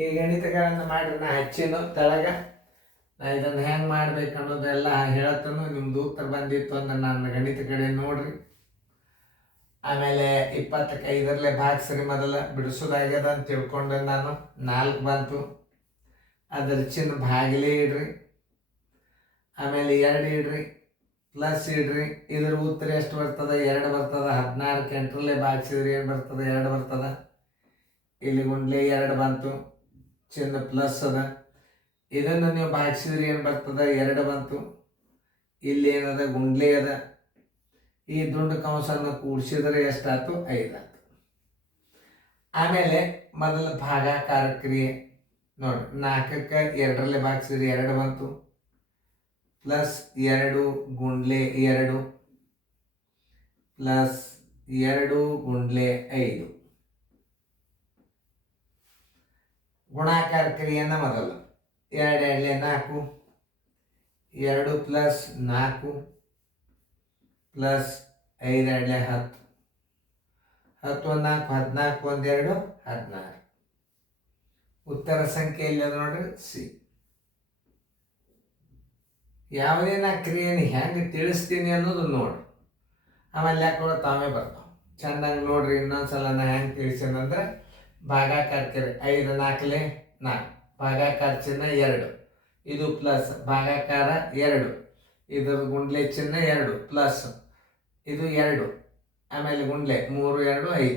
ಈ ಗಣಿತಗಳನ್ನು ಮಾಡಿ ನಾ ಹಚ್ಚಿನೋ ತೆಳಗ. ನಾ ಇದನ್ನು ಹೆಂಗೆ ಮಾಡ್ಬೇಕು ಅನ್ನೋದೆಲ್ಲ ಹೇಳ್ತಾನು. ನಿಮ್ದು ಉತ್ತರ ಬಂದಿತ್ತು ಅಂದ್ರೆ ನನ್ನ ಗಣಿತ ಕಡೆ ನೋಡ್ರಿ. ಆಮೇಲೆ 25 ಭಾಗಿಸ್ರಿ. ಮೊದಲ ಬಿಡಿಸೋದಾಗ್ಯದ ಅಂತ ತಿಳ್ಕೊಂಡೆ ನಾನು. 4 ಬಂತು. ಅದರ ಚಿನ್ನ ಭಾಗಿಲೇ ಇಡ್ರಿ. ಆಮೇಲೆ 2 ಇಡ್ರಿ, ಪ್ಲಸ್ ಇಡ್ರಿ. ಇದ್ರ ಉತ್ತರ ಎಷ್ಟು ಬರ್ತದೆ? 2 ಬರ್ತದೆ. 16 ಎಂಟ್ರಲ್ಲೇ ಭಾಗಿಸಿದ್ರಿ ಏನು ಬರ್ತದೆ? 2 ಬರ್ತದೆ. ಇಲ್ಲಿ ಗುಂಡ್ಲೆ 2 ಬಂತು, ಚಿನ್ನ ಪ್ಲಸ್ ಅದ. ಇದನ್ನು ನೀವು ಭಾಗಿಸಿದ್ರಿ ಏನು ಬರ್ತದೆ? 2 ಬಂತು. ಇಲ್ಲಿ ಏನದ? ಗುಂಡ್ಲೆ ಅದ. ಈ ದುಂಡು ಕಂಸನ್ನು ಕೂಡಿಸಿದ್ರೆ ಎಷ್ಟಾಯ್ತು? 5 ಆಯ್ತು. ಆಮೇಲೆ ಮೊದಲ ಭಾಗಾಕಾರ ಕ್ರಿಯೆ ನೋಡಿ. 4ಕ್ಕೆ 2ರಲ್ಲೇ ಭಾಗಿಸಿದ್ರಿ 2 ಬಂತು, ಪ್ಲಸ್ 2 ಗುಂಡ್ಲೆ 2 ಪ್ಲಸ್ 2 ಗುಂಡ್ಲೆ 5. ಗುಣಾಕಾರ ಕ್ರಿಯೆನ ಮೊದಲು 2 2 4, 2 ಪ್ಲಸ್ 4 ಪ್ಲಸ್ 5 2 10, 10 1 4, 14 1 2 16. ಉತ್ತರ ಸಂಖ್ಯೆ ಇಲ್ಲ ನೋಡ್ರಿ, ಸಿ. ಯಾವುದೇ ನಾ ಕ್ರಿಯೆನ ಹೆಂಗೆ ತಿಳಿಸ್ತೀನಿ ಅನ್ನೋದು ನೋಡ್ರಿ. ಆಮೇಲೆ ಯಾಕೆ ತಾವೇ ಬರ್ತಾವೆ. ಚೆಂದಾಗಿ ನೋಡ್ರಿ. ಇನ್ನೊಂದ್ಸಲ ನಾ ಹೆಂಗೆ ತಿಳಿಸೇನಂದ್ರೆ ಭಾಗಾಕಾರ ಕ್ರಿಯೆ 5 4 4, ಭಾಗಾಕಾರ ಚಿಹ್ನೆ 2, ಇದು ಪ್ಲಸ್, ಭಾಗಾಕಾರ 2, ಇದ್ರ ಗುಂಡ್ಲೆ ಚಿಹ್ನೆ 2 ಪ್ಲಸ್, ಇದು 2, ಆಮೇಲೆ ಗುಂಡ್ಲೆ 3 2 5.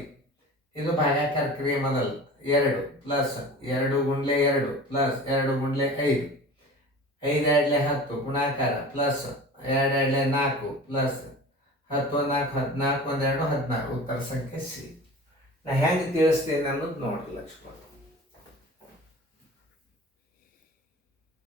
ಇದು ಭಾಗಾಕಾರ ಕ್ರಿಯೆ ಮೊದಲು 2 ಪ್ಲಸ್ 2 ಗುಂಡ್ಲೆ 2 ಪ್ಲಸ್ 2 ಗುಂಡ್ಲೆ 5, 5 2 10 ಗುಣಾಕಾರ ಪ್ಲಸ್ 2 2 4 ಪ್ಲಸ್ 10 1 4, 14 1 2 16. ಉತ್ತರ ಸಂಖ್ಯೆ ಸಿ. ನಾ ಹೆಂಗೆ ತಿಳಿಸ್ತೇನೆ ಅನ್ನೋದು ನೋಡ್ರಿ ಲಕ್ಷ್ಮಣ.